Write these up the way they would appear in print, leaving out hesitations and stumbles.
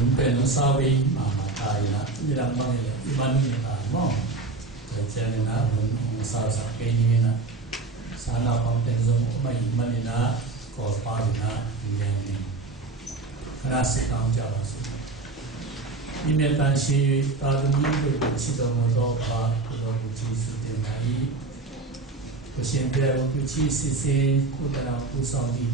Đúng về nó sao đi mà tài là như là bao nhiêu cái ban như là đúng không? Rồi cho nên là mình sao sao cái như là sáng nào không tiền dùng mà mình là có bao nhiêu là như này ra sự tăng cho là sự đi miền Tây thì ta được những cái chỉ đạo một đó và đó cũng chỉ sự tiền này cái hiện tại cái chỉ sự sẽ cũng đã làm cũng xong đi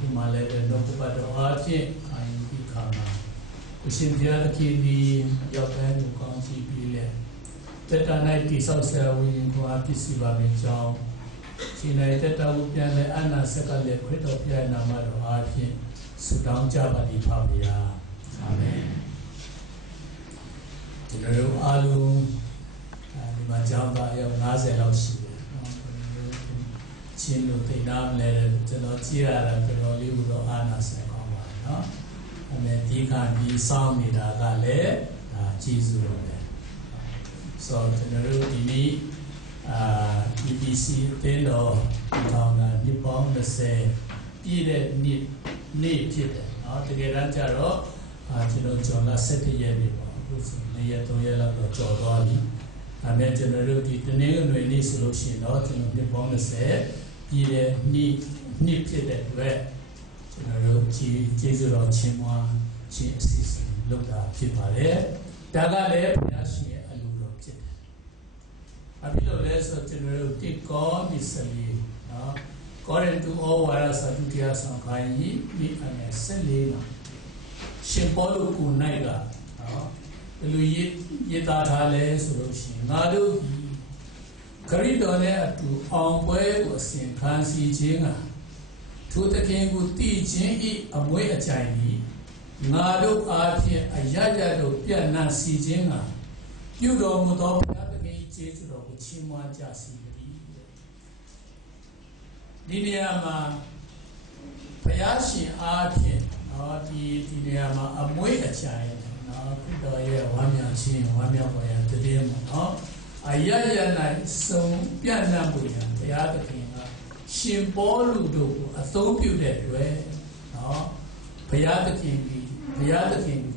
cũng mà lại là nó cũng bắt đầu ở trên anh đi khám cái hiện tại cái đi giao thông cũng còn chỉ bị lệ tất cả này thì sau sẽ mình cũng áp dụng vào bên trong khi này tất cả những cái này anh là sẽ có lệ quyết định cái nào mà đó áp dụng sự tăng cho bạn đi pháp đi à amen thì rồi alu đi mà chăm ba yêu ngã sẽ lâu xí chiến lược Tây Nam này cho nó chia ra cho nó lưu đó anh sẽ có mà nó amen tí khăn đi xong thì đã cả lễ chỉ dụ rồi so cho nó đi ní BBC tên đó thằng là Nippon là sẽ đi để nítဖြစ်တယ်เนาะတကယ်တမ်းကျတော့ကျွန်တော်ကျော်လာ7ရက်နေပါဘူးနေ့ရက်3ရက်လောက်တော့ကျော်သွားပြီဒါနဲ့ကျွန်တော်တို့ဒီတနင်္ဂနွေနေ့ဆိုလို့ရှိရင်တော့ကျွန်တော်နှစ်ပေါင်း20ပြည်တဲ့နေ့ဖြစ်တဲ့အတွက်ကျွန်တော်တို့ကျေးဇူးတော်ချီးမွမ်းခြင်းအစီအစဉ်လုပ်တာဖြစ်ပါတယ်ဒါကလည်းဘုရားရှင်ရဲ့အလိုတော်ဖြစ်တယ်အဖြစ်လို့လဲဆိုကျွန်တော်တို့တိကောဒီစလီเนาะAccording to all wires of the Sankhai, we are selling. Shimpolo Kunaiga. Yetale solution. Nadu Caridone to Onway was in Kansi Jinga. To the king would teach it away a Chinese. Nadu Arti, a Yajado Piana Si Jinga. You don't move the gate of Chima Jasi. ဒီနေရာမှာဘုရားရှင်အားဖြင့်เนาะဒီနေရာမှာအမွေးအချိုင်เนาะခရစ်တော်ရဲ့ဝမ်းမြောက်ခြင်းဝမ်းမြောက်ပေါ်ရတည်မှာเนาะအယယ၌ဆုံးပြန့်နှံ့မှုရဘုရားသခင်ကရှင်ပေါလုတို့ကိုအသုံးပြုတဲ့အတွက်เนาะဘုရားသခင်ကို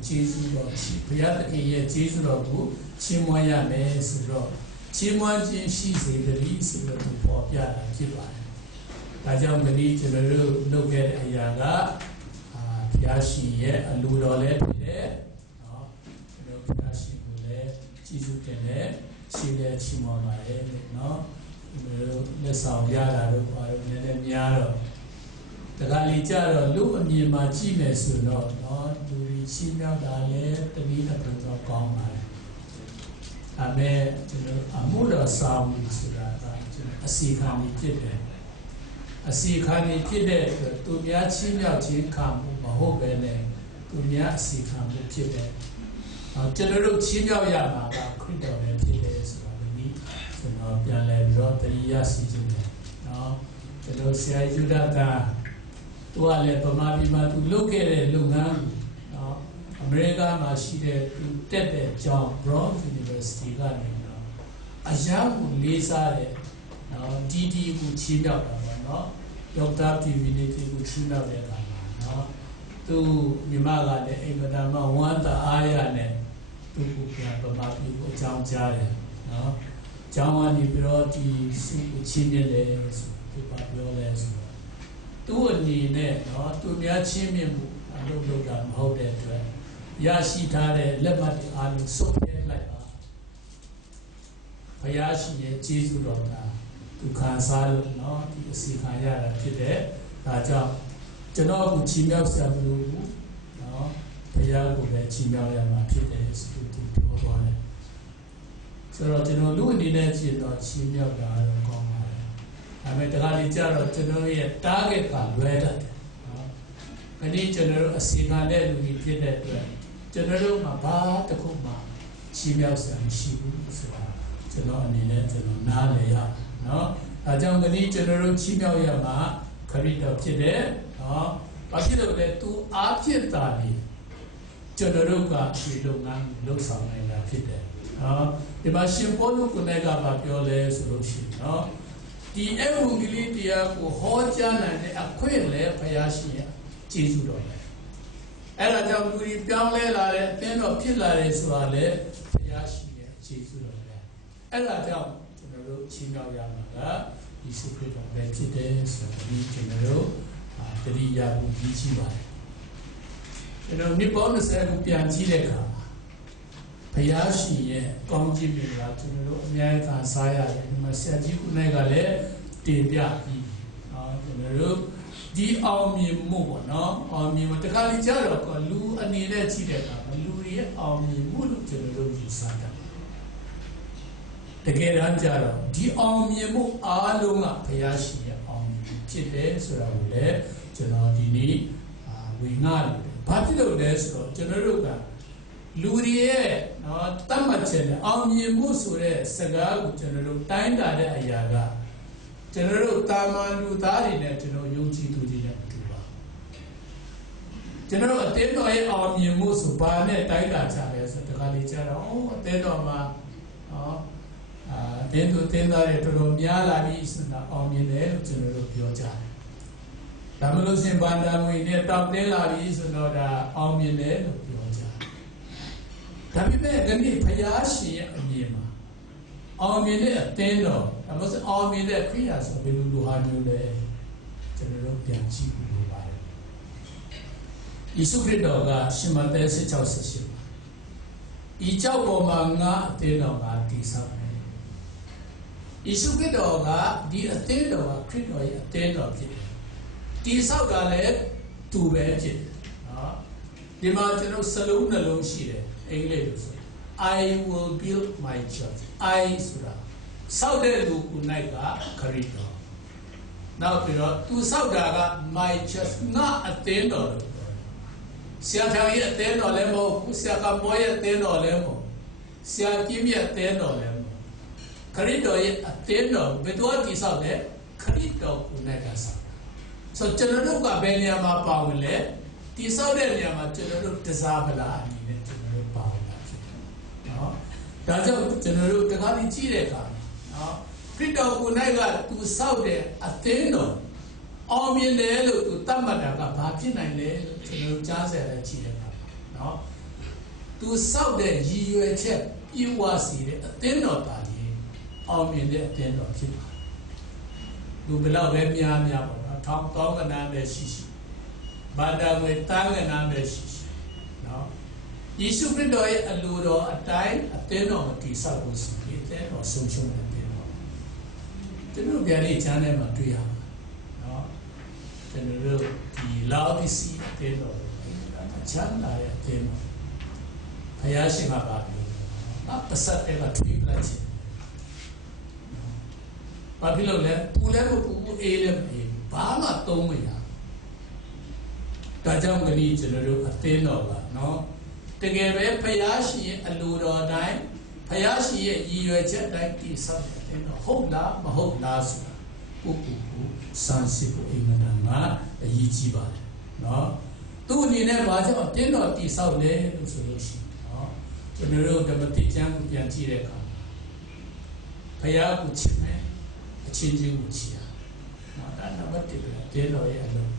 ကျေးဇူးတော်ရှိဘုရားသခင်ရဲ့ကျေးဇူးတော်ကိုချီးမွမ်းရမယ်ဆိုတော့ချီးမွမ်းခြင်းရှိစေတည်းဆိုတော့ပေါ်ပြတာဖြစ်ပါတယ်ဒါကြောင့်မင်းကျွန်တော်တို့လုပ်ခဲ့တဲ့အရာကဘုရားရှင်ရဲ့အလိုတော်လည်းဖြစ်တယ်เนาะကျွန်တော်ဘုရားရှင်ကိုလည်းကျေးဇူးတင်တယ်ရှိတဲ့ချီးမွမ်းပါတယ်เนาะကျွန်တော်တို့လက်ဆောင်ရတာတို့ဘာလို့နည်းနည်းများတော့တခါလေကြတော့လူအမြင်မှာကြည့်မယ်ဆိုတော့เนาะလူကြီးချီးမြှောက်တာလည်းတနည်းတစ်ပုံတော့ကောင်းပါတယ်ဒါပေမဲ့ကျွန်တော်အမှုတော်ဆောင်ဆိုတာကကျွန်တော်အစီခံပြီးဖြစ်တယ်အစီခံနေဖြစ်တဲ့အတွက်သူများချင်းမြောက်ချင်းခံမှုမဟုတ်ပဲနဲ့သူများအစီခံမှုဖြစ်တယ်။ကျွန်တော်တို့ချင်းမြောက်ရမှာကခရစ်တော်နဲ့ဖြစ်တယ်ဆိုတာဒီကျွန်တော်ပြန်လဲပြီးတော့တရားစီခြင်းတယ်။နော်ကျွန်တော်ဆရာယူဒကသူကလည်းဗမာပြည်မှာသူလုပ်ခဲ့တဲ့လုပ်ငန်းနော်အမေရိကန်မှာရှိတဲ့သူတက်တဲ့ကျောင်း Brown University ကနေတော့အရာကိုလေးစားတဲ့နော်ဒီကိုချင်းမြောက်တာဒေါက်တာတီဗီနေတီကိုချူလာတဲ့အခါမှာเนาะသူမြမကလည်းအိမ်မတမဝမ်းသာအားရနဲ့သူကိုပြန်ပမာပြီးအကြောင်းကြားတယ်เนาะကျောင်းကနေပြီးတော့ဒီစုကိုချင်းမြတယ်ဆိုသူကပြောလဲဆိုတော့သူ့အနေနဲ့เนาะသူများချင်းမြမှုအလုပ်တာမဟုတ်တဲ့အတွက်ရရှိထားတဲ့လက်မှတ်တွေအားလုံးစုပ်ပြလိုက်ပါဘုရားရှင်ရဲ့ကျေးဇူးတော်ကသူခံစားလို့เนาะဒီအစီခံရတာဖြစ်တယ်ဒါကြောင့်ကျွန်တော်ကိုချီးမြှောက်ဆရာမလို့ဘူးเนาะဘုရားကိုလည်းချီးမြှောက်ရမှာဖြစ်တယ်ဆိုသူပြောသွားတယ်ဆိုတော့ကျွန်တော်လူအနေနဲ့ကြည့်တော့ချီးမြှောက်တာတော့ကောင်းပါတယ်ဒါပေမဲ့တခါလေကြာတော့ကျွန်တော်ရဲ့ target ကလွဲတတ်တယ်เนาะခဏကျွန်တော်တို့အစီခံတဲ့လူကြီးဖြစ်တဲ့အတွက်ကျွန်တော်တို့မှာဘာတစ်ခုမှချီးမြှောက်ဆရာမရှိဘူးဆိုတာကျွန်တော်အနေနဲ့ကျွန်တော်နားလည်ရနော်အဲကြောင့်ဒီကျွန်တော်တို့ချီးမြှောက်ရမှာခရစ်တော်ဖြစ်တယ်နော်ဘာဖြစ်လို့လဲသူအားဖြစ်တာလေကျွန်တော်တို့ကဒီလုပ်ငန်းလုပ်ဆောင်နိုင်တာဖြစ်တယ်နော်ဒီမှာရှင်ပေါလုကိုလည်းကပြောလဲဆိုလို့ရှိရင်နော်ဒီအဝံဂေလိတရားကိုဟောကြားနိုင်တဲ့အခွင့်လည်းဘုရားရှင်ရဲ့ကျေးဇူးတော်ပဲ အဲ့ဒါကြောင့်လူတွေပြောင်းလဲလာတဲ့အသင်းတော်ဖြစ်လာတယ်ဆိုတာလေဘုရားရှိရဲ့အခြေစုတော်ပဲအဲ့ဒါကြောင့်ကျွန်တော်တို့ချင်းမြောက်ရမှာကယေရှုခရစ်တော်ပဲဖြစ်တယ်ဆိုတော့ဒီကျွန်တော်တို့တတိယဘုရားကြီးပါတယ်ကျွန်တော်နှစ်ပေါင်း20ကိုပြန်ကြည့်တဲ့အခါဘုရားရှင်ရဲ့ကောင်းခြင်းတွေကကျွန်တော်တို့အများကြီးသာစားရတယ်ဒီမှာဆရာကြီးခုနကလည်းတင်ပြပြီးကျွန်တော်တို့ဒီအောင်မြင်မှုပေါ့နော်အောင်မြင်မှုတခါလေကြာတော့လူအနေနဲ့ကြည့်တဲ့အခါလူရဲ့အောင်မြင်မှုလို့ကျွန်တော်တို့ယူဆတာတကယ်တမ်းကျတော့ဒီအောင်မြင်မှုအားလုံးကဘုရားရှင်ရဲ့အောင်မြင်မှုဖြစ်တယ်ဆိုတာကိုလည်းကျွန်တော်ဒီနေ့ဝေငှလို့ဘာဖြစ်လို့လဲဆိုတော့ကျွန်တော်တို့ကလူတွေရဲ့နော်တတ်မှတ်ချက်နဲ့အောင်မြင်မှုဆိုတဲ့စကားကိုကျွန်တော်တို့တိုင်းတာတဲ့အရာကကျွန်တော်တို့တာမန်လူသားတွေနဲ့ကျွန်တော်ယုံကြည်သူတွေနဲ့မတူပါကျွန်တော်တို့အတင်းတော်ရဲ့အောင်မြင်မှုဆိုဘာနဲ့တိုင်းတာကြလဲဆိုတခါလေကြာတော့အတင်းတော်မှာတင်းသူတင်းသားတွေတော်တော်များလာပြီဆိုတာအောင်မြင်တယ်လို့ကျွန်တော်တို့ပြောကြတယ်ဒါမလို့ရှင်ဘာသာငွေနဲ့တောက်တင်းလာပြီဆိုတော့ဒါအောင်မြင်တယ်လို့ပြောကြတယ်ဒါပေမဲ့ဒီနေ့ဘုရားရှင်ရဲ့အမြင်မှာအောင်မြင်တဲ့အသင်းတော်ဒါမှမဟုတ်အောင်မြင်တဲ့ခရိယာဆိုဘယ်လိုလိုဟာမျိုးလဲကျွန်တော်တို့ပြန်ကြည့်လို့ပါတယ်ယေရှုခရစ်တော်ကရှင်မဿဲ 16:18ဤကြောက်ပေါ်မှာငါအသင်းတော်ကတည်ဆောက်တယ်ယေရှုခရစ်တော်ကဒီအသင်းတော်ကခရစ်တော်ရဲ့အသင်းတော်ဖြစ်တယ်တည်ဆောက်တာလည်းသူပဲဖြစ်တယ်နော်ဒီမှာကျွန်တော်စလုံးနှလုံးရှိတယ်အင်္ဂလိပ်လိုဆိုI will build my church. I ဆိုတာစောက်တဲ့လူကိုနိုင်ကခရစ်တော်နောက်ပြီးတော့သူစောက်တာက my church ငါအသင်းတော်လို့ပြောတယ်ဆရာထောင်ရဲ့အသင်းတော်လည်းမဟုတ်ဘူးဆရာကမောရဲ့အသင်းတော်လည်းမဟုတ်ဆရာကြီးမြတ်အသင်းတော်လည်းမဟုတ်ခရစ်တော်ရဲ့အသင်းတော်ဘယ်တော့တည်ဆောက်လဲခရစ်တော်ကိုနိုင်ကဆောက်ဆိုကျွန်တော်တို့ကဘယ်နေရာမှာပါဝင်လဲတည်ဆောက်တဲ့နေရာမှာကျွန်တော်တို့တစားပလားအနေနဲ့ကျွန်တော်တို့ပါဝင်နော်ဒါကြောင့်ကျွန်တော်တို့တခါတည်းကြည့်တဲ့အခါနော်ခရစ်တော်ကိုနိုင်ကသူစောက်တဲ့အသင်းတော်အောင်မြင်တယ်လို့သူတတ်မှတ်တာကဘာဖြစ်နိုင်လဲလို့ကျွန်တော်တို့ကြားဆရာလည်းကြည့်တဲ့အခါနော်သူစောက်တဲ့ရည်ရွယ်ချက်ပြည့်ဝစေတဲ့အသင်းတော်ပါလေအောင်မြင်တဲ့အသင်းတော်ဖြစ်ပါတယ်သူဘယ်တော့ပဲများများပေါ့နော်ထောင်တောင်းကနန်းပဲရှိရှိဘာသာဝင်တန်းကနန်းပဲရှိရှိနော်ယေရှုခရစ်တော်ရဲ့အလိုတော်အတိုင်းအသင်းတော်မတည်ဆောက်ဖို့ဆိုပြီးအသင်းတော်ဆုံးရှုံးနေတယ်ပေါ့ကျွန်တော်ပြန်လေးချမ်းထဲမှာတွေ့ရမှာနော်ကျွန်တော်တို့ဒီလာဒီစီအသင်းတော်ချမ်းသာတဲ့အသင်းတော်ဘုရားရှင်ကပါပြောပစတ်တဲ့ကထွေးပလိုက်ခြင်းဘာဖြစ်လို့လဲပူလည်းမပူဘူးအေးလည်းမအေးဘာမှသုံးမရဒါကြောင့်ကလေးကျွန်တော်တို့အသင်းတော်ကနော်တကယ်ပဲဘုရားရှင်ရဲ့အလိုတော်တိုင်းဘုရားရှင်ရဲ့ရည်ရွယ်ချက်တိုင်းတည်ဆောက်တယ်တော့ဟုတ်လားမဟုတ်လားဆိုတာပုဂ္ဂိုလ်ကိုစမ်းစစ်ဖို့အိမ်မတန်ကအရေးကြီးပါတယ်နော်သူ့အနေနဲ့ဘာကြောင့်အတင်းတော်တည်ဆောက်လဲလို့ဆိုလို့ရှိရင်နော်ကျွန်တော်တို့ဓမ္မတိကျမ်းကိုပြန်ကြည့်တဲ့အခါဘုရားကိုချစ်မယ်အချင်းချင်းကိုချစ်ရနော်ဒါနံပါတ်1ပဲအတင်းတော်ရဲ့အလုပ်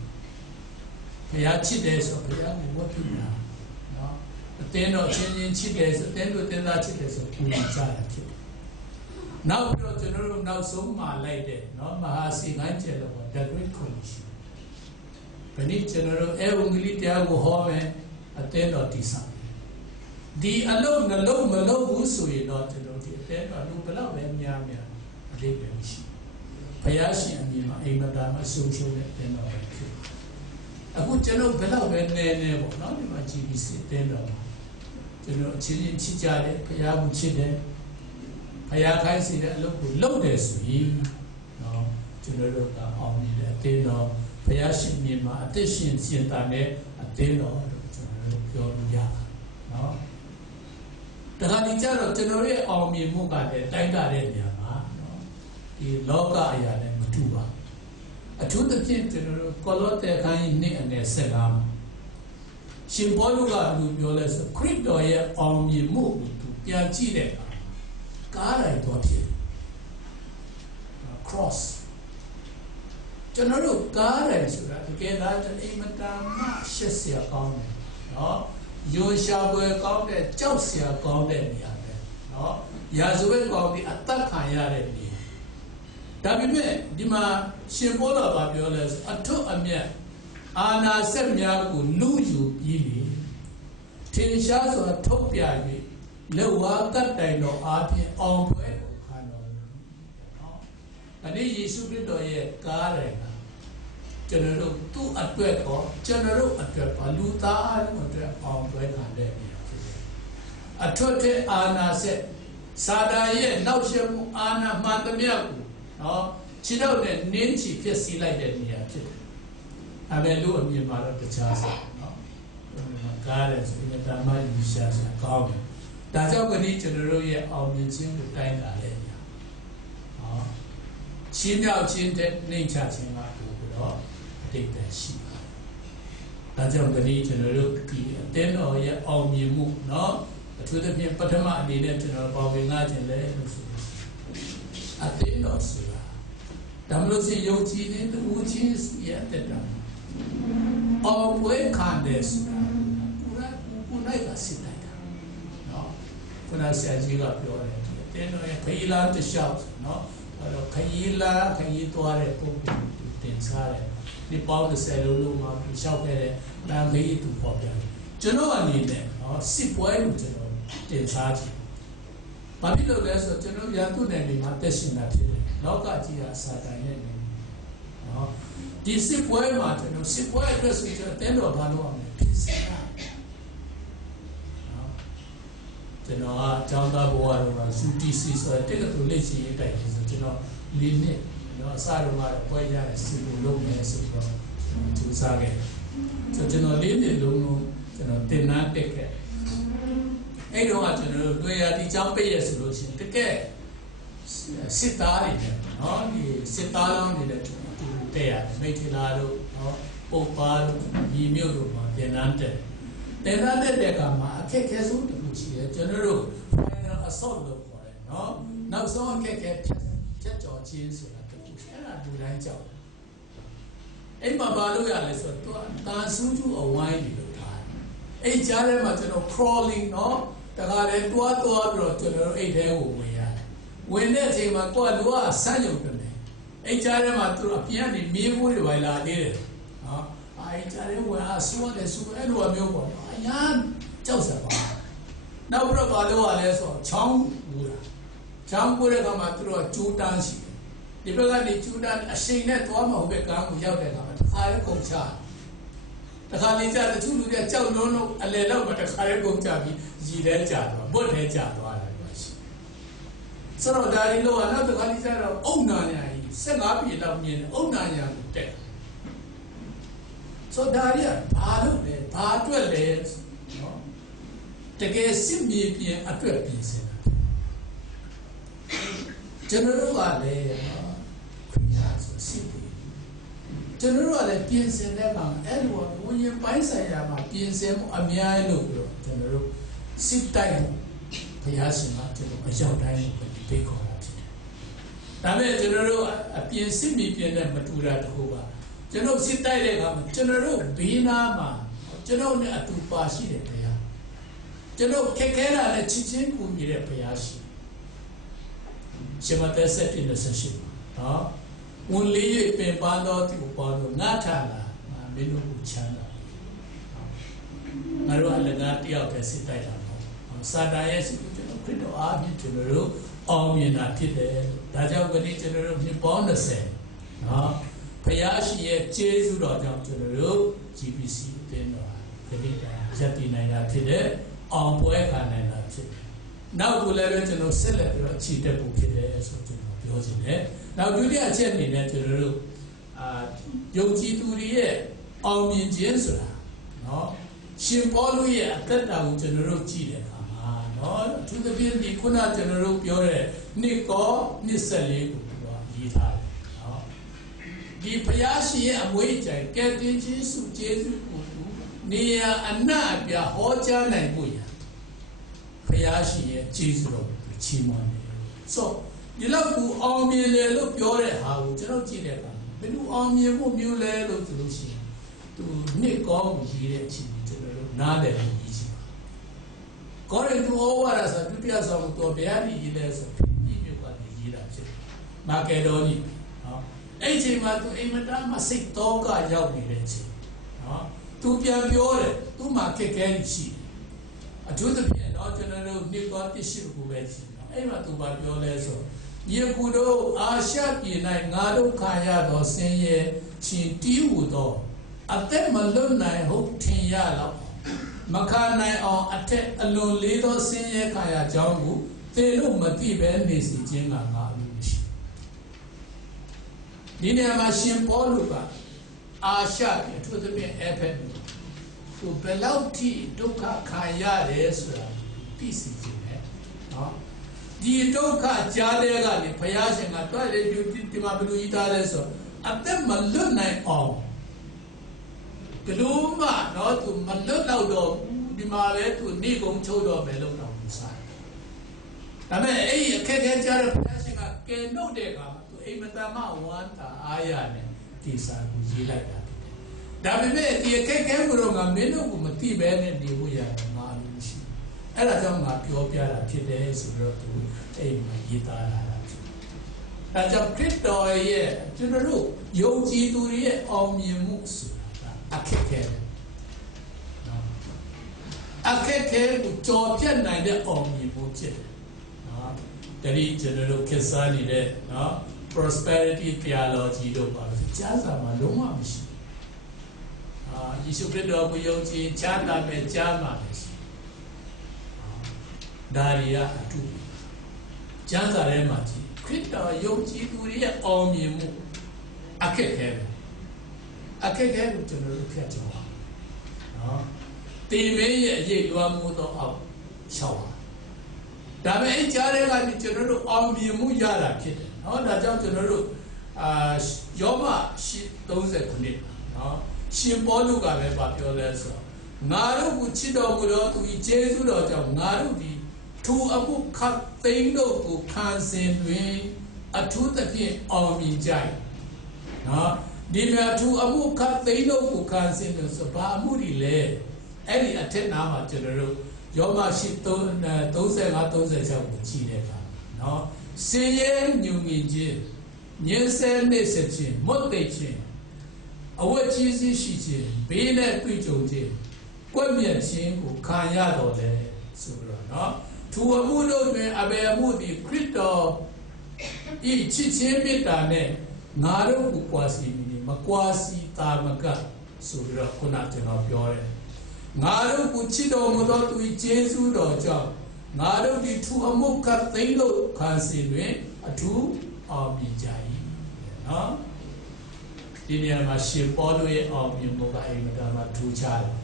ဘုရားချစ်တယ်ဆိုဘုရားကိုဝတ်ပြုတာနော်အသင်းတော်ချင်းချင်းချစ်တယ်ဆိုအသင်းတော်တင်းသားချစ်တယ်ဆိုပူကြတာဖြစ်တယ်။နောက်ပြီးတော့ကျွန်တော်တို့နောက်ဆုံးမှာလိုက်တဲ့နော်မဟာစီငိုင်းကျဲတော့ The Great Commission ။ဒီနေ့ကျွန်တော်တို့အေဝံဂေလိတရားကိုဟောမယ်အသင်းတော်တည်ဆောက်ဒီအလုံးနှလုံးမလုံးဘူးဆိုရင်တော့ကျွန်တော်ဒီအသင်းတော်လူဘယ်လောက်ပဲများများအလေးပဲရှိ။ဘုရားရှင်အမြင်မှာအိမ်မတာမှာဆုံးရှုံးတဲ့အသင်းတော်ပဲဖြစ်တယ်။အခုကျွန်တော်ဘယ်လောက်ပဲနေနေပေါ့နော်ဒီမှာ GBC အသင်းတော်ကျွန်တော်အချင်းချင်းချစ်ကြတယ်ဘုရားကိုချစ်တယ်ဘုရားခိုင်းစေတဲ့အလုပ်ကိုလုပ်တယ်ဆိုရင်နော်ကျွန်တော်တို့ကအောင်မြင်တဲ့အသင်းတော်ဘုရားရှင်မြင်မှာအသက်ရှင်ရှင်တာနဲ့အသင်းတော်လို့ကျွန်တော်တို့ပြောလို့ရတာနော်တခါဒီကြတော့ကျွန်တော်ရဲ့အောင်မြင်မှုကလည်းတိုင်းတာတဲ့နေရာမှာနော်ဒီလောကအရာနဲ့မတူပါအထူးသဖြင့်ကျွန်တော်တို့ကောလောသဲခန်းကြီးနှစ်အနေ15မှာရှင်ဘောလူကလူပြောလဲဆိုခရစ်တော်ရဲ့အောင်မြင်မှုကိုသူပြန်ကြည့်တဲ့အခါကားတိုင်းတော့ဖြစ် cross ကျွန်တော်တို့ကားတိုင်းဆိုတာတကယ်လားအိမ်မတန်မှရှက်စရာကောင်းတယ် နော်ယွန်ရှာပွဲကောင်းတဲ့ကြောက်စရာကောင်းတဲ့နေရာပဲနော်ရာဇဝတ်ကောင်းပြီးအသက်ခံရတဲ့နေရာဒါပေမဲ့ဒီမှာရှင်ဘောတော်ကပြောလဲအထွတ်အမြတ်အာနာစက်များကိုလူယူပြီးပြီထင်ရှားစွာထုတ်ပြ၍လက်ဝါးကတ်တိုင်တော်အားဖြင့်အောင်ပွဲကိုခံတော်မူနော်အဲ့ဒီယေရှုခရစ်တော်ရဲ့ကားတယ်ကကျွန်တော်တို့သူ့အတွက်ကောကျွန်တော်တို့အတွက်ပါလူသားတို့အတွက်အောင်ပွဲခံတဲ့နေရာဖြစ်တယ်အထွတ်တဲ့အာနာစက်စာတာရဲ့နောက်ရှက်မှုအာနာမှန်သမျှကိုနော်ခြေတော့နဲ့နင်းချီဖြစ်စီလိုက်တဲ့နေရာဖြစ်တယ်။အဲ့ဒါလို့အမြင်မှာတော့တခြားဆိုနော်။ကားတယ်ဆိုရင်တာမန်ယူရှာစကောင်းတယ်။ဒါကြောင့်ကနေ့ကျွန်တော်တို့ရဲ့အောင်မြင်ခြင်းကိုတိုင်းတာလေ။နော်။ချင်းမြောက်ခြင်းတဲ့နှိမ့်ချခြင်းကပို့ပြီးတော့အတိတ်တန်ရှိပါတယ်။ဒါကြောင့်ကနေ့ကျွန်တော်တို့ဒီအသင်းတော်ရဲ့အောင်မြင်မှုနော်အထူးသဖြင့်ပထမအနေနဲ့ကျွန်တော်ပေါ်ဝင်လာခြင်းလဲလို့ဆိုအသင်းတော်ဆိုတာဒါမလို့စီယုံကြည်တဲ့လူချင်းရဲ့တဲ့တာအောင်ပွဲခံတယ်ဆိုတာကိုယ်နိုင်ကစစ်တိုင်းတာနော်ခုနဆရာကြီးကပြောတယ်အသင်းတော်ရဲ့ခရီးလာတစ်လျှောက်နော်အဲ့တော့ခရီးသွားတဲ့ပုံတင်စားတယ်ဒီပေါင်း30လုံးမှာလျှောက်ခဲ့တဲ့လမ်းခရီးသူပေါ်ပြတယ်ကျွန်တော်အနေနဲ့နော်စစ်ပွဲကိုကျွန်တော်တင်စားကြည့်ဘာဖြစ်လို့လဲဆိုတော့ကျွန်တော်ရာသူနယ်ဒီမှာတက်ရှင်တာဖြစ်တယ်လောကကြီးကစာတန်ရဲ့နေနော်ဒီစစ်ပွဲမှာကျွန်တော်စစ်ပွဲအတွက်ဆိုကျွန်တော်တင်းတော်ဘာလို့အောင်လဲဖြစ်စတာနော်ကျွန်တော်အကြောင်းသားဘဝတော့ UTC ဆိုတဲ့တက္ကသိုလ်လက်ရှိရေးတိုက်တယ်ဆိုကျွန်တော်၄နှစ်နော်အစတော့ကတော့ပွဲရတဲ့စစ်ကိုလုပ်မယ်ဆိုတော့သူစားခဲ့ဆိုကျွန်တော်၄နှစ်လုံးကျွန်တော်တင်နာတက်ခဲ့အဲ့တော့ကျွန်တော်တို့တွေ့ရဒီကြောင်းပိတ်ရဆိုလို့ရှိရင်တကယ်စစ်သားတွေနဲ့နော်ဒီစစ်သားလောင်းတွေနဲ့တူတဲ့ရတယ်မိထေလာတို့နော်ပုပ်ပါတို့ညီမျိုးတို့မှာတင်နန်းတဲ့ကမှာအခက်ခဲဆုံးတစ်ခုရှိတယ်ကျွန်တော်တို့ final assault လို့ခေါ်တယ်နော်နောက်ဆုံးအခက်ခဲဖြတ်ကျော်ခြင်းဆိုတာတစ်ခုအဲ့ဒါလူတိုင်းကြောက်အဲ့မှာဘာလို့ရလဲဆိုတော့တာဆူးကျူအဝိုင်းတွေလို့ထားတယ်အဲ့ကြားထဲမှာကျွန်တော် crawling နော်တခါတည်းတွားပြီးတော့ကျွန်တော်တို့အိတ်ထဲကိုဝင်ရတယ်ဝင်တဲ့အချိန်မှာကိုယ်လူကဆန်းရုံတယ်အိတ်ကြားထဲမှာသူအပြင်ကနေမီးခိုးတွေဝင်လာသေးတယ်နော်အိတ်ကြားထဲဝင်အဆူတယ်ဆူအဲ့လိုမျိုးပေါ့အညာကြောက်စပါနောက်ပြီးတော့ဘာလို့ ရလဲဆိုတော့ချောင်းကူတာချောင်းကူတဲ့ခါမှာသူတို့ကကျူးတန်းရှိတယ်ဒီဘက်ကနေကျူးတန်းအရှိန်နဲ့သွားမှဟိုဘက်ကန်းကိုရောက်တဲ့ခါမှာတခါရဲကုန်ချတခါလေးကြတချို့လူတွေကြောက်လုံးအလယ်တော့တခါရဲကုန်ချပြီးရည်ထဲကျသွားဘွတ်ထဲကျသွားတယ်ပါရှိဆိုတော့ဒါရီလို့ကနောက်တခါလေးကျတော့အုံနာညာကြီး15ပြည်လောက်မြင်တယ်အုံနာညာကိုတက်ဆိုဒါရီကဘာလို့လဲဘာအတွက်လဲနော်တကယ်စစ်မြေပြင်အတွက်ပြင်စင်တာကျွန်တော်တို့ကလည်းခရီးရဆိုစစ်တွေကျွန်တော်တို့ကလည်းပြင်ဆင်တဲ့အခါအဲ့လိုဝိညာဉ်ပိုင်းဆိုင်ရာမှာပြင်ဆင်မှုအများကြီးလို့ပြောကျွန်တော်တို့စစ်တိုက်မှုဘုရားရှင်ကကျွန်တော်အရောက်တိုင်းကိုပြေခေါ်တာဖြစ်တယ်။ဒါပေမဲ့ကျွန်တော်တို့အပြင်စစ်မြေပြင်နဲ့မတူတာတခုပါကျွန်တော်စစ်တိုက်တဲ့အခါမှာကျွန်တော်တို့ဘေးနားမှာကျွန်တော်နဲ့အတူပါရှိတယ်ဘုရားကျွန်တော်ခက်ခဲတာနဲ့ချစ်ချင်းကူညီတဲ့ဘုရားရှင်ရှမသက်ဆက်ပြည့်နေဆက်ရှိနော်ဝန်လေး၍ပင်ပန်းသောသူပေါ်သို့ငါထလာမင်းတို့ကိုချမ်းသာငါတို့အလကားတယောက်ပဲစစ်တိုက်တာပေါ့စာတာရဲ့စစ်ကိုကျွန်တော်ခရစ်တော်အားဖြင့်ကျွန်တော်တို့အောင်မြင်တာဖြစ်တယ်ဒါကြောင့်ဒီနေ့ကျွန်တော်တို့နှစ်ပေါင်း20နော်ဘုရားရှင်ရဲ့ကျေးဇူးတော်ကြောင့်ကျွန်တော်တို့ GBC အသင်းတော်ဒီနေ့ရပ်တည်နိုင်တာဖြစ်တယ်အောင်ပွဲခံနိုင်တာဖြစ်တယ်နောက်ကိုလည်းကျွန်တော်ဆက်လက်ပြီးတော့အခြေတက်ဖို့ဖြစ်တယ်ဆိုကျွန်တော်ပြောချင်တယ်နောက်ဒုတိယအချက်အနေနဲ့ကျွန်တော်တို့ယုံကြည်သူတွေရဲ့အောင်မြင်ခြင်းဆိုတာနော်ရှင်ပေါလုရဲ့အသက်တာကိုကျွန်တော်တို့ကြည့်တဲ့အခါမှာနော်သူသဖြင့်ဒီခုနကျွန်တော်တို့ပြောတဲ့နှစ်ကောနှစ်14ကိုပြောရေးထားတယ်နော်ဒီဘုရားရှင်ရဲ့အမွေးကြိုင်ကယ်တင်ခြင်းစုကျေးဇူးကိုနေရာအနှံ့အပြားဟောကြားနိုင်ဖို့ရဘုရားရှင်ရဲ့ကျေးဇူးတော်ကိုချီးမွမ်းတယ်ဆိုဒီလောက်ကိုအောင်မြင်တယ်လို့ပြောတဲ့ဟာကိုကျွန်တော်ကြည့်တဲ့အခါဘယ်လိုအောင်မြင်ဖို့မျိုးလဲလို့ဆိုလို့ရှိရင်သူနှစ်ကောင်းကိုရေးတဲ့အချိန်ကျွန်တော်တို့ နားတယ်လို့ကြီးကောရင်သူဩဝါဒဆိုဒုတိယဆောင်တော့ဘယ်အနည်းကြီးလဲဆိုပြီးမြုပ်ကနေရေးတာဖြစ်မာကယ်ဒိုနီနော်အဲ့ချိန်မှာသူအိမ်မတမ်းမှာစိတ်တော့ကရောက်နေတဲ့အချိန်နော်သူပြန်ပြောတယ်သူ့မှာခက်ခဲရှိတယ်အထူးသဖြင့်တော့ကျွန်တော်တို့နှစ်ကောတစ်ရှိကိုပဲရှိနော်အဲ့မှာသူကပြောလဲဆိုဒီကုတို့အာရှပြည်၌ငါတို့ခံရသောဆင်းရဲချင်းတီးဟူသောအသက်မလွတ်နိုင်ဟုတ်ထင်ရလောက်မခံနိုင်အောင်အထက်အလွန်လေးသောဆင်းရဲခံရကြောင်းကိုသင်တို့မသိဘဲနေစီခြင်းကငါအလို့ရှိဒီနေရာမှာရှင်ပေါလုကအာရှပြည်အထူးသဖြင့်အဖက်သူဘယ်လောက်ထိဒုက္ခခံရတယ်ဆိုတာသိစီခြင်းနဲ့နော်ဒီဒုက္ခကြားတဲ့ကနေဘုရားရှင်ကတွက်လေဒီမှာဘယ်လိုဤသားလဲဆိုအသက်မလွတ်နိုင်အောင်ဘယ်လိုမှတော့သူမလွတ်တော့ဒီမှာလဲသူနေကုန်ချုပ်တော့မယ်လို့တော့စားဒါပေမဲ့အဲ့ဒီအခက်အခဲကြားတဲ့ဘုရားရှင်ကကယ်နှုတ်တဲ့အခါသူအိမ်မတန်မှဝမ်းသာအားရနဲ့ဒီစာကိုရေးလိုက်တာဒါပေမဲ့ဒီအခက်အခဲကိုတော့ငါမင်းတို့ကမသိဘဲနဲ့နေဖို့ရတယ်ငါလို့ရှိအဲ့ဒါကြောင့်ငါပြောပြတာဖြစ်တယ်ဆိုတော့သူအိမ်မှာရေးသားလာတာဖြစ်ဒါကြောင့်ခရစ်တော်ရဲ့ကျွန်တော်တို့ယုံကြည်သူတွေရဲ့အောင်မြင်မှုဆိုတာအခက်အခဲနော်အခက်အခဲကိုကြော်ပြတ်နိုင်တဲ့အောင်မြင်မှုဖြစ်တယ်နော်တတိကျွန်တော်တို့ခေတ်စားနေတဲ့နော် prosperity theology တို့ပါကြားစာမှာလုံးဝမရှိယေရှုခရစ်တော်ကိုယုံကြည်ချမ်းသာမဲ့ကြားမှာမရှိဒါရီယာအတူကျမ်းစာထဲမှာကြည့်ခရစ်တော်ယုံကြည်သူတွေရဲ့အောင်မြင်မှုအခက်ခဲကိုကျွန်တော်တို့ဖျက်ချောပါနော်တေမင်းရဲ့အရေးလွှမ်းမှုတော့အောင်ရှောက်ပါဒါပေမဲ့အဲ့ကြားထဲကနေကျွန်တော်တို့အောင်မြင်မှုရတာဖြစ်တယ်နော်ဒါကြောင့်ကျွန်တော်တို့ယောဘ30ခုနှစ်နော်ရှင်ပေါလုကလည်းပြောလဲဆိုငါတို့ကိုချစ်တော်မူသောသူ၏ကျေးဇူးတော်ကြောင့်ငါတို့ဒီထိုအမှုခတ်သိမ်းတို့ကိုခံစဉ်တွင်အထူးသဖြင့်အောင်မြင်ကြ၏နော်ဒီမှာထိုအမှုခတ်သိမ်းတို့ကိုခံစဉ်တွင်ဆိုဘာအမှုတွေလဲအဲ့ဒီအထက်နားမှာကျွန်တော်တို့ယောဘ35 36ကိုကြည့်တဲ့အခါနော်စင်ရဲညုံငင်ခြင်းညှဉ်းဆဲနှိပ်စက်ခြင်းမွတ်သိပ်ခြင်းအဝတ်ကြီးစီးရှိခြင်းဘေးနဲ့တွေ့ကြုံခြင်းကွက်မြက်ခြင်းကိုခံရတော်တယ်ဆိုပြီးတော့နော်သူအမှုတို့တွင်အဘယ်အမှုသည်ခရစ်တော်ဤချစ်ခြင်းမေတ္တာနဲ့ငါတို့ကိုကွာစီမကွာစီတာမကဆိုပြီးတော့ခုနကျွန်တော်ပြောတယ်ငါတို့ကိုချစ်တော်မူသောသူ၏ကျေးဇူးတော်ကြောင့်ငါတို့ဒီသူအမှုခတ်သိမ်းလို့ခံစီတွင်အထူးအောင်မြင်ကြ၏နော်ဒီနေရာမှာရှင်ပေါလုရဲ့အောင်မြင်မှုကအိမ်မတန်မှထူးခြားတယ်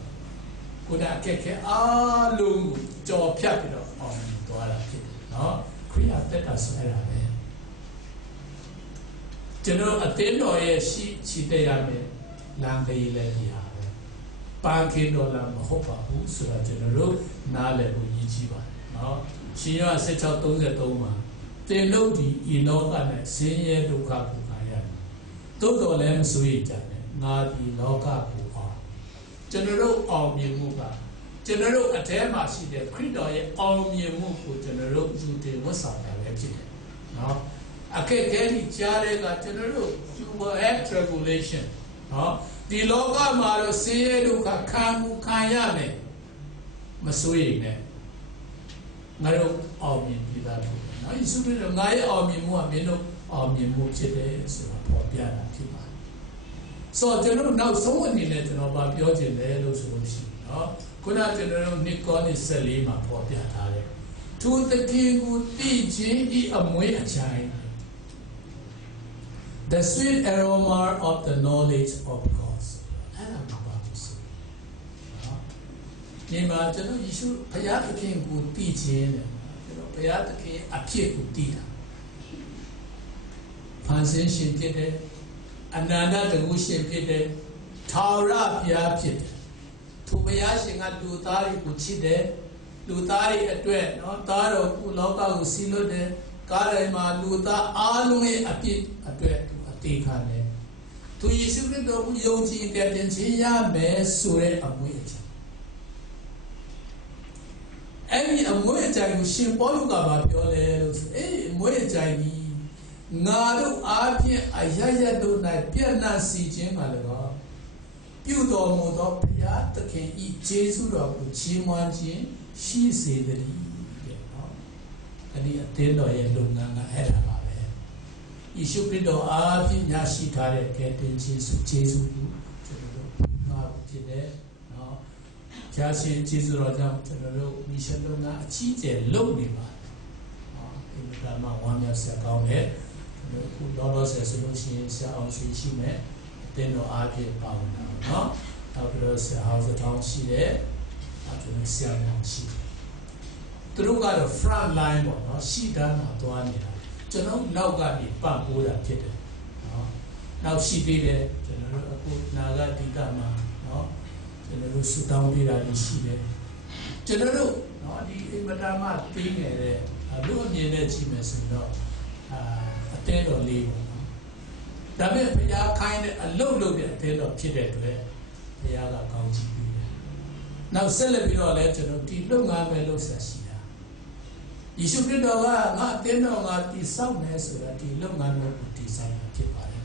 ခုနအခက်ခဲအားလုံးကိုကြော်ဖြတ်ပြီးတော့အောင်မြင်သွားတာဖြစ်တယ်နော်ခရိယာတက်တာဆိုရတာပဲကျွန်တော်အသင်းတော်ရဲ့ရှိတဲ့ရမယ်လမ်းလေးလည်းဒီဟာပဲပန်းခင်းတော်လည်းမဟုတ်ပါဘူးဆိုတော့ကျွန်တော်တို့နားလည်ဖို့ရည်ကြီးပါတယ်နော်ရှင်ရ1633မှာတင်လို့ဒီဤလောကနဲ့ဆင်းရဲဒုက္ခကိုခံရတယ်တိုးတော်လည်းမစိုးရိမ်ကြနဲ့ငါဒီလောကကိုအောင်ကျွန်တော်တို့အောင်မြင်မှုကကျွန်တော်တို့အထဲမှာရှိတဲ့ခရစ်တော်ရဲ့အောင်မြင်မှုကိုကျွန်တော်တို့ယူတင်ဝတ်ဆောင်တာလည်းဖြစ်တယ်နော်အခက်အခဲကြီးကြားတဲ့ကကျွန်တော်တို့ you will have tribulation နော်ဒီလောကမှာတော့ဆင်းရဲဒုက္ခခံရမယ်မစိုးရိမ်နဲ့ငါတို့အောင်မြင်ပြီးသားဖြစ်တယ်နော်ယေရှုခရစ်တော်ငါရဲ့အောင်မြင်မှုကမင်းတို့အောင်မြင်မှုဖြစ်တယ်ဆိုတာပေါ်ပြတာဖြစ်ပါတယ်ဆိုတော့ကျွန်တော်နောက်ဆုံးအနေနဲ့ကျွန်တော်ပြောချင်တယ်လို့ဆိုလို့ရှိရင်နော်ခုနကျွန်တော်တို့နိကောနိ14မှာပေါ်ပြထားတယ်သူတခင်ကိုသိခြင်းဤအမွေးအချိုင် the sweet aroma of the knowledge of God အဲ့ဒါဘာလို့ဆိုနော်ဒီမှာကျွန်တော်ယေရှုဘုရားသခင်ကိုသိခြင်းတယ်ကျွန်တော်ဘုရားသခင်အဖြစ်ကိုသိတာဖန်ဆင်းရှင်ဖြစ်တယ်အနန္တတကုရှင်ဖြစ်တယ်ထာဝရဘုရားဖြစ်တယ်သူဘုရားရှင်ကလူသားတွေကိုချစ်တယ်လူသားတွေအတွက်နော်သားတော်ကိုလောကကိုစီလွတ်တယ်ကားတိုင်းမှာလူသားအားလုံးရဲ့အပြစ်အတွက်သူအသေးခံတယ်သူယေရှုခရစ်တော်ကိုယုံကြည်တဲ့ခြင်းရမယ်ဆိုတဲ့အမွေအချက် ဒီအမွေအကြိုင်ကိုရှင်ပေါလုကပါပြောလဲလို့အမွေအကြိုင်ကြီးငါတို့အားဖြင့်အရရတို့၌ပြည့်နှံ့စီခြင်းပါလေတော့ပြုတော်မူသောဘုရားသခင်ဤကျေးဇူးတော်ကိုချီးမွမ်းခြင်းရှိစေတည်းတဲ့နော်အဲ့ဒီအသင်းတော်ရဲ့လုပ်ငန်းကအဲ့ဒါပါပဲယေရှုခရစ်တော်အားဖြင့်ညရှိထားတဲ့ကယ်တင်ခြင်းစုကျေးဇူးကိုကျွန်တော်တို့ငါဖြစ်တဲ့နော်ဂျာရှင်ကျေးဇူးတော်ကြောင့်ကျွန်တော်တို့မိရှလုံးကအကြီးကျယ်လုပ်နေပါတယ်နော်ဒီမှာမှဝမ်းမြောက်စရာကောင်းတယ်ခုလောလောဆယ်ဆိုလို့ရှိရင်ဆရာအောင်ရွှေရှိမယ်အတင်းတော်အားဖြင့်ပါဝင်တာနော်နောက်ပြီးတော့ဆရာဟောင်းစထောင်းရှိတယ်အခုဆရာမောင်ရှိတယ်သူတို့ကတော့ front line ပေါ့နော်ရှိတန်းမှာသွားနေတာကျွန်တော်နောက်ကနေပတ်ပိုးတာဖြစ်တယ်နော်နောက်ရှိသေးတယ်ကျွန်တော်တို့အခုနာဂတိကမှာနော်ကျွန်တော်တို့စူတောင်းပေးတာရှိတယ်ကျွန်တော်တို့နော်ဒီအင်မတန်မှပြီးနေတဲ့လူအမြင်နဲ့ကြည့်မယ်ဆိုတော့အတဲတော်လေးပေါ့နော်ဒါပေမဲ့ဘုရားခိုင်းတဲ့အလုတ်လုတ်တဲ့အတဲတော်ဖြစ်တဲ့အတွက်ဘုရားကကောင်းချီးပေးတယ်နောက်ဆက်လက်ပြီးတော့လည်းကျွန်တော်ဒီလုပ်ငန်းပဲလုပ်ဆက်ရှိတာယေရှုခရစ်တော်ကငါအတဲတော်ငါတည်ဆောက်မယ်ဆိုတာဒီလုပ်ငန်းကိုတည်ဆောက်တာဖြစ်ပါတယ်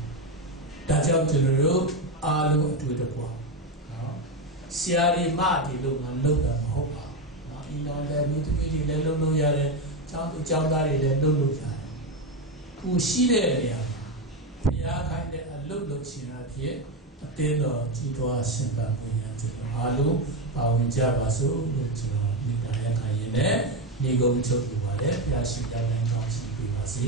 ဒါကြောင့်ကျွန်တော်တို့အားလုံးအတူတကွနော်ဆရာဒီမဒီလုပ်ငန်းလုပ်တာမဟုတ်ပါဘူးနော်အင်းတော်လည်းလူသမီးတွေလည်းလုပ်လို့ရတယ်ကျောင်းသူကျောင်းသားတွေလည်းလုပ်လို့ရတယ်ကိုရှိတဲ့နေရာမှာဘုရားခိုင်းတဲ့အလုပ်လုပ်ခြင်းအဖြစ်အတင်းတော်ကြီးပွားရှင်ပန်းဝင်ရကျွန်တော်အားလုံးပါဝင်ကြပါစို့လို့ကျွန်တော်မိသားရခိုင်ရင်လည်းညီကုန်းချုပ်ပြပါတယ်ဘုရားရှိခိုးတိုင်းကောင်းချီးပေးပါစေ